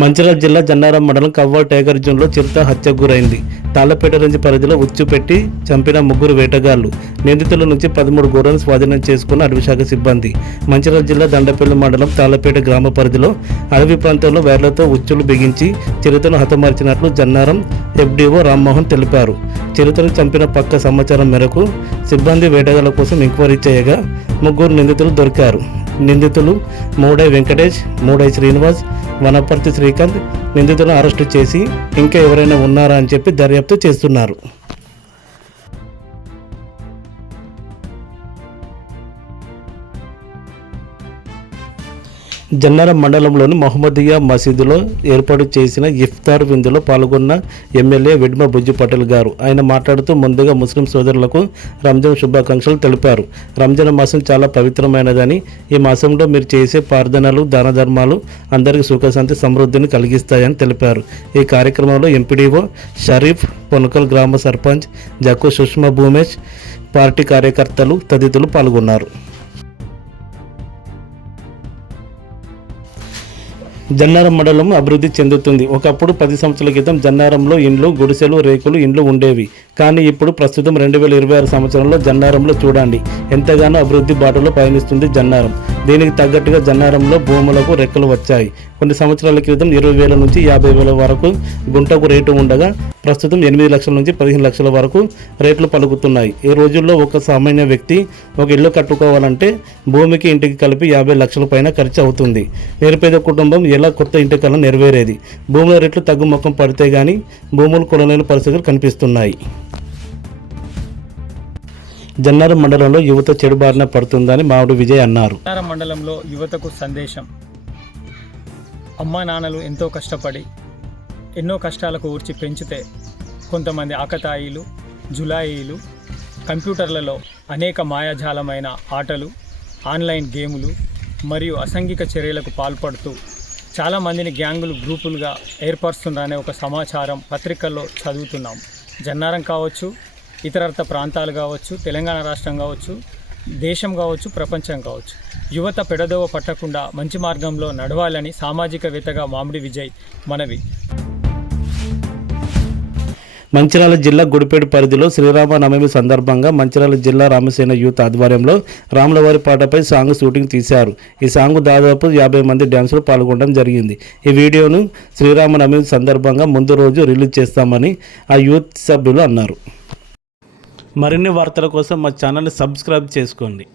మంచిర్యాల జిల్లా జన్నారం మండలం కవ్వ టైగర్ జోన్లో చిరుత హత్యకు గురైంది. తాళ్లపేట రేంజ్ పరిధిలో ఉచ్చు పెట్టి చంపిన ముగ్గురు వేటగాళ్లు. నిందితుల నుంచి 13 గొర్రెలను స్వాధీనం చేసుకున్న అటవీశాఖ సిబ్బంది. మంచిర్యాల జిల్లా దండపల్లి మండలం తాళ్లపేట గ్రామ పరిధిలో అడవి ప్రాంతంలో వేర్లతో ఉచ్చులు బిగించి చిరుతను హతమార్చినట్లు జన్నారం FDO రామ్మోహన్ తెలిపారు. చిరుతను చంపిన పక్క సమాచారం మేరకు సిబ్బంది వేటగాళ్ల కోసం ఎంక్వైరీ చేయగా ముగ్గురు నిందితులు దొరికారు. నిందితులు మూడై వెంకటేష్, మూడై శ్రీనివాస్, వనపర్తి శ్రీకాంత్ నిందితులను అరెస్టు చేసి ఇంకా ఎవరైనా ఉన్నారా అని చెప్పి దర్యాప్తు చేస్తున్నారు. జన్నారం మండలంలోని మహమ్మదియా మసీదులో ఏర్పాటు చేసిన ఇఫ్తార్ విందులో పాల్గొన్న ఎమ్మెల్యే వెడ్మ బుజ్జి పటేల్ గారు. ఆయన మాట్లాడుతూ ముందుగా ముస్లిం సోదరులకు రంజాన్ శుభాకాంక్షలు తెలిపారు. రంజాన్ మాసం చాలా పవిత్రమైనదని, ఈ మాసంలో మీరు చేసే ప్రార్థనలు, దాన ధర్మాలు అందరికీ సుఖశాంతి సమృద్ధిని కలిగిస్తాయని తెలిపారు. ఈ కార్యక్రమంలో ఎంపీడీఓ షరీఫ్, పొనకల్ గ్రామ సర్పంచ్ జక్కు సుష్మా భూమేష్, పార్టీ కార్యకర్తలు తదితరులు పాల్గొన్నారు. జన్నారం మండలం అభివృద్ధి చెందుతుంది. ఒకప్పుడు 10 సంవత్సరాల క్రితం జన్నారంలో ఇండ్లు, గుడిసెలు, రేకులు ఇండ్లు ఉండేవి. కానీ ఇప్పుడు ప్రస్తుతం 2026 సంవత్సరంలో జన్నారంలో చూడండి ఎంతగానో అభివృద్ధి బాటలో పయనిస్తుంది జన్నారం. దీనికి తగ్గట్టుగా జన్నారంలో భూములకు రెక్కలు వచ్చాయి. కొన్ని సంవత్సరాల క్రితం 20,000 నుంచి 50,000 వరకు గుంటకు రేటు ఉండగా ప్రస్తుతం 8 లక్షల నుంచి 15 లక్షల వరకు రేట్లు పలుకుతున్నాయి. ఈ రోజుల్లో ఒక సామాన్య వ్యక్తి ఒక ఇల్లు కట్టుకోవాలంటే భూమికి ఇంటికి కలిపి 50 లక్షల పైన ఖర్చు అవుతుంది. నిరుపేద కుటుంబం ఎలా కొత్త ఇంటి కల నెరవేరేది? భూముల రేట్లు తగ్గుముఖం పడితే గానీ భూములు కొనలేని పరిస్థితులు కనిపిస్తున్నాయి. జన్నారం మండలంలో యువత చెడు బారిన పడుతుందని మామిడి విజయ్ అన్నారు. జన్నారం మండలంలో యువతకు సందేశం. అమ్మా నాన్నలు ఎంతో కష్టపడి ఎన్నో కష్టాలకు ఊర్చి పెంచితే కొంతమంది ఆకతాయిలు, జులాయిలు కంప్యూటర్లలో అనేక మాయాజాలమైన ఆటలు, ఆన్లైన్ గేములు మరియు అసాంఘిక చర్యలకు పాల్పడుతూ చాలామందిని గ్యాంగులు, గ్రూపులుగా ఏర్పరుస్తున్నారనే ఒక సమాచారం పత్రికల్లో చదువుతున్నాం. జన్నారం కావచ్చు, ఇతరత్ర ప్రాంతాలు కావచ్చు, తెలంగాణ రాష్ట్రం కావచ్చు, దేశం కావచ్చు, ప్రపంచం కావచ్చు, యువత పెడదోవ పట్టకుండా మంచి మార్గంలో నడవాలని సామాజికవేత్తగా మామిడి విజయ్ మనవి. మంచిర్యాల జిల్లా గుడిపేట పరిధిలో శ్రీరామనవమి సందర్భంగా మంచిర్యాల జిల్లా రామసేన యూత్ ఆధ్వర్యంలో రాములవారి పాటపై సాంగ్ షూటింగ్ తీశారు. ఈ సాంగ్ దాదాపు 50 మంది డ్యాన్సులు పాల్గొనడం జరిగింది. ఈ వీడియోను శ్రీరామనవమి సందర్భంగా ముందు రోజు రిలీజ్ చేస్తామని ఆ యూత్ సభ్యులు అన్నారు. మరిన్ని వార్తల కోసం మా ఛానల్ని సబ్స్క్రైబ్ చేసుకోండి.